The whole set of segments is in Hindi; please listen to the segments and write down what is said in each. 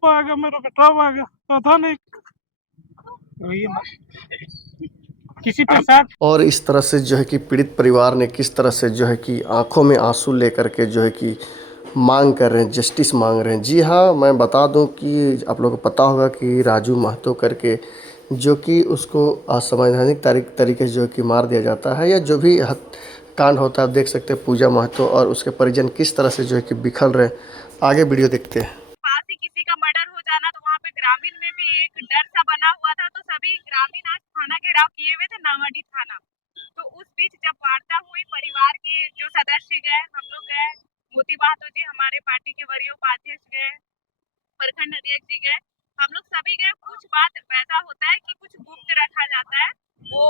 भागा, मेरा बेटा भागा, पता नहीं किसी के साथ। और इस तरह से जो है कि पीड़ित परिवार ने किस तरह से जो है कि आंखों में आंसू लेकर के जो है कि मांग कर रहे हैं, जस्टिस मांग रहे हैं। जी हाँ, मैं बता दूं कि आप लोगों को पता होगा कि राजू महतो करके जो कि उसको असंवैधानिक तरीके से जो है कि मार दिया जाता है, या जो भी कांड होता है। आप देख सकते हैं पूजा महतो और उसके परिजन किस तरह से जो है कि बिखर रहे हैं। आगे वीडियो देखते हैं। पास ही किसी का मर्डर हो जाना, तो वहाँ पे ग्रामीण में भी एक डर सा बना हुआ था। तो सभी ग्रामीण आज थाना घेराव किए हुए थे, नावाडी थाना। तो उस बीच जब वार्ता हुई, परिवार के जो सदस्य गए, हम लोग गए, मोती बहादुर जी हमारे पार्टी के वरीय उपाध्यक्ष गए, प्रखंड अध्यक्ष जी गए, हम लोग सभी गए। कुछ बात वैसा होता है कि कुछ गुप्त रखा जाता है। वो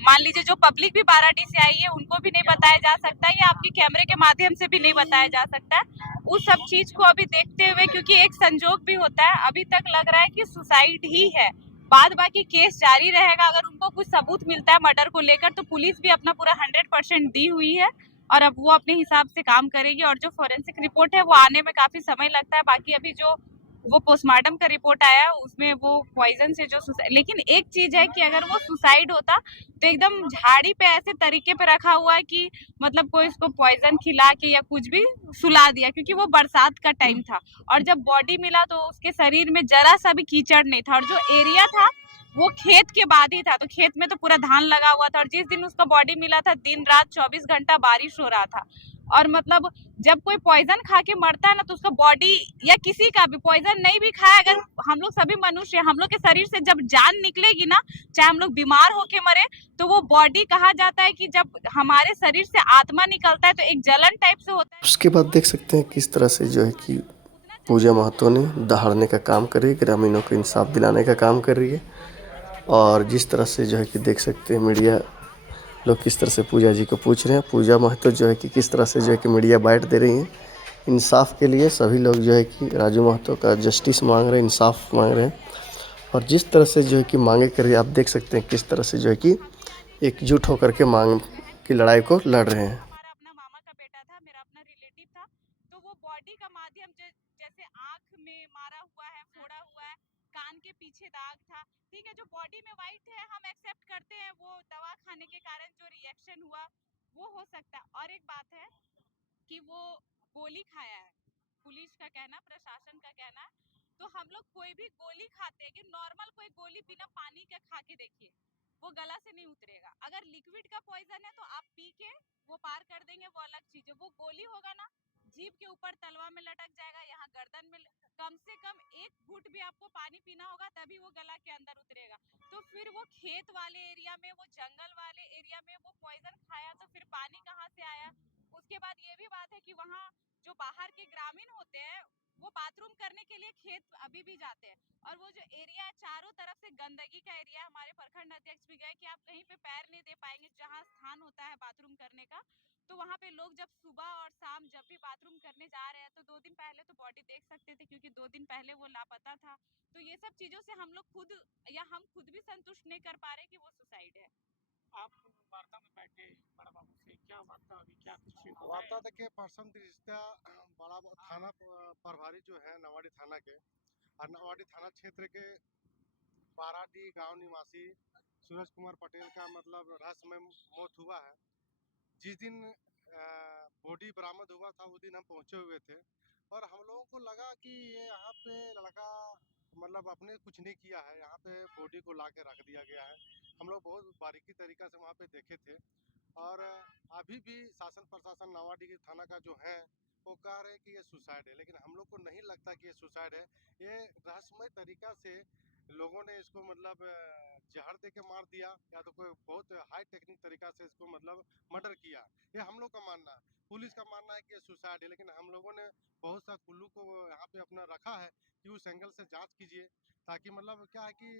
मान लीजिए जो पब्लिक भी बाराडी से आई है उनको भी नहीं बताया जा सकता है, या आपके कैमरे के माध्यम से भी नहीं बताया जा सकता है। उस सब चीज को अभी देखते हुए, क्योंकि एक संजोग भी होता है, अभी तक लग रहा है कि सुसाइड ही है। बाद बाकी केस जारी रहेगा। अगर उनको कुछ सबूत मिलता है मर्डर को लेकर, तो पुलिस भी अपना पूरा 100% दी हुई है और अब वो अपने हिसाब से काम करेगी। और जो फोरेंसिक रिपोर्ट है वो आने में काफी समय लगता है। बाकी अभी जो वो पोस्टमार्टम का रिपोर्ट आया उसमें वो पॉइजन से जो लेकिन एक चीज है कि अगर वो सुसाइड होता तो एकदम झाड़ी पे ऐसे तरीके पे रखा हुआ है कि मतलब कोई उसको पॉइजन खिला के या कुछ भी सुला दिया, क्योंकि वो बरसात का टाइम था। और जब बॉडी मिला तो उसके शरीर में जरा सा भी कीचड़ नहीं था, और जो एरिया था वो खेत के बाद ही था, तो खेत में तो पूरा धान लगा हुआ था। और जिस दिन उसका बॉडी मिला था दिन रात 24 घंटा बारिश हो रहा था। और मतलब जब कोई पॉइजन खा के मरता है ना, तो उसका बॉडी या किसी का भी पॉइजन नहीं भी खाया, अगर हम लोग सभी मनुष्य, हम लोग के शरीर से जब जान निकलेगी ना, चाहे हम लोग बीमार होके मरे, तो वो बॉडी कहा जाता है कि जब हमारे शरीर से आत्मा निकलता है तो एक जलन टाइप से होता है। उसके बाद देख सकते हैं किस तरह से जो है कि पूजा महतो ने दहाड़ने का काम कर रही है, ग्रामीणों को इंसाफ दिलाने का काम कर रही है। और जिस तरह से जो है कि देख सकते हैं मीडिया लोग किस तरह से पूजा जी को पूछ रहे हैं। पूजा महतो जो है कि किस तरह से जो है कि मीडिया बाइट दे रही है इंसाफ के लिए। सभी लोग जो है कि राजू महतो का जस्टिस मांग रहे हैं, इंसाफ मांग रहे हैं। और जिस तरह से जो है कि मांगे कर रही है, आप देख सकते हैं किस तरह से जो है कि एकजुट होकर के मांग की लड़ाई को लड़ रहे हैं। हमारा अपना मामा का बेटा था, मेरा अपना रिलेटिव था। तो वो बॉडी का माध्यम जैसे आंख में मारा हुआ है, फोड़ा हुआ है, कान के पीछे दाग था, ठीक है। जो बॉडी में वाइट है हम एक्सेप्ट करते हैं, वो दवा खाने के कारण जो रिएक्शन हुआ वो हो सकता है। और एक बात है कि वो गोली खाया है, पुलिस का कहना, प्रशासन का कहना। तो हम लोग कोई भी गोली खाते हैं कि नॉर्मल कोई गोली बिना पानी के खा के देखिए, वो गला से नहीं उतरेगा। अगर लिक्विड का पॉइजन है तो आप पी के वो पार कर देंगे, वो अलग चीज है। वो गोली होगा ना, जीभ के ऊपर तलवा में लटक जाएगा, यहाँ गर्दन में कम से कम एक घूंट भी आपको पानी पीना होगा तभी वो गला के अंदर उतरेगा। तो फिर वो खेत वाले एरिया में, वो जंगल वाले एरिया में वो पॉइजन खाया, तो फिर पानी कहाँ से आया। उसके बाद ये भी बात है कि वहाँ जो बाहर के ग्रामीण होते हैं वो बाथरूम करने के लिए खेत अभी भी जाते हैं। और वो जो एरिया है चारों तरफ से गंदगी का एरिया, हमारे प्रखंड अध्यक्ष भी गए कि आप कहीं पे पैर नहीं दे पाएंगे जहाँ स्थान होता है बाथरूम करने का। तो वहाँ पे लोग जब सुबह और शाम जब भी बाथरूम करने जा रहे हैं, तो 2 दिन पहले तो बॉडी देख सकते थे, क्योंकि 2 दिन पहले वो लापता था। तो ये सब चीजों से हम लोग खुद या हम खुद भी संतुष्ट नहीं कर पा रहे कि वो सुसाइड है। आप वार्ता में बैठे बड़ा बाबू से, क्या वार्ता अभी, क्या कुछ वार्ता देखिए, प्रथम दृष्टया थाना प्रभारी जो है नवाडी थाना के, और नवाडी थाना क्षेत्र के बाराडी गांव निवासी सूरज कुमार पटेल का मतलब रहस्यमय मौत हुआ है। जिस दिन बॉडी बरामद हुआ था उस दिन हम पहुंचे हुए थे, और हम लोगों को लगा कि ये यहाँ पे लड़का मतलब अपने कुछ नहीं किया है, यहाँ पे बॉडी को ला के रख दिया गया है। हम लोग बहुत बारीकी तरीका से वहाँ पे देखे थे। और अभी भी शासन प्रशासन नवाडी थाना का जो है वो कह रहे हैं कि ये सुसाइड है, लेकिन हम लोग को नहीं लगता कि ये सुसाइड है। ये रहस्यमय तरीका से लोगों ने इसको मतलब जहर दे के मार दिया, या तो कोई बहुत हाई टेक्निक तरीका से इसको मतलब मर्डर किया, ये हम लोग का मानना है। पुलिस का मानना है कि ये सुसाइड है, लेकिन हम लोगों ने बहुत सा कुल्लू को यहाँ पे अपना रखा है कि उस एंगल से जांच कीजिए, ताकि मतलब क्या है कि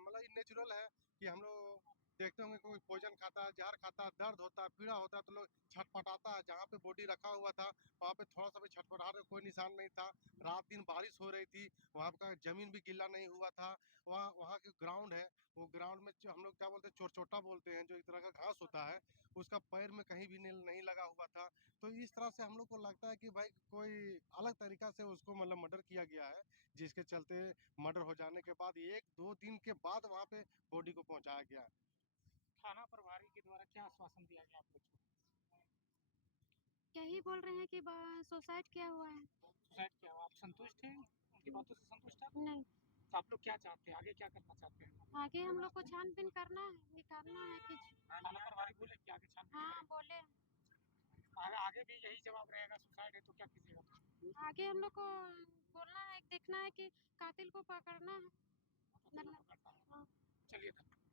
मतलब नेचुरल है कि हम लोग देखते होंगे कोई भोजन खाता है, जहर खाता है, दर्द होता है, पीड़ा होता है, तो लोग छटपटाता है। जहाँ पे बॉडी रखा हुआ था वहाँ पे थोड़ा सा भी छटपटाहट का कोई निशान नहीं था। रात दिन बारिश हो रही थी, वहाँ का जमीन भी गीला नहीं हुआ था। वहाँ वहाँ के ग्राउंड है, वो ग्राउंड में हम लोग क्या बोलते हैं, चोरचोटा बोलते हैं, जो एक तरह का घास होता है, उसका पैर में कहीं भी नहीं लगा हुआ था। तो इस तरह से हम लोग को लगता है कि भाई कोई अलग तरीका से उसको मतलब मर्डर किया गया है। जिसके चलते मर्डर हो जाने के बाद 1-2 दिन के बाद वहाँ पे बॉडी को पहुँचाया गया। थाना प्रभारी के द्वारा क्या आश्वासन दिया गया आप लोग को? यही बोल रहे हैं कि सुसाइड किया हुआ है। सुसाइड किया हुआ, आप संतुष्ट हैं? उनकी बातों से संतुष्ट हैं? नहीं, तो आप लोग क्या चाहते हैं, आगे क्या करना चाहते हैं? आगे हम लोग को छानबीन करना है, निकालना है कुछ। थाना प्रभारी बोले कि आगे छानबीन हाँ करेंगे। बोले, आगे भी यही जवाब रहेगा, सुसाइड है तो क्या कीजिएगा? आगे हम लोग को बोलना है, देखना है कि कातिल को पकड़ना है। तो पकड़ना है। हाँ। चलिए धन्यवाद।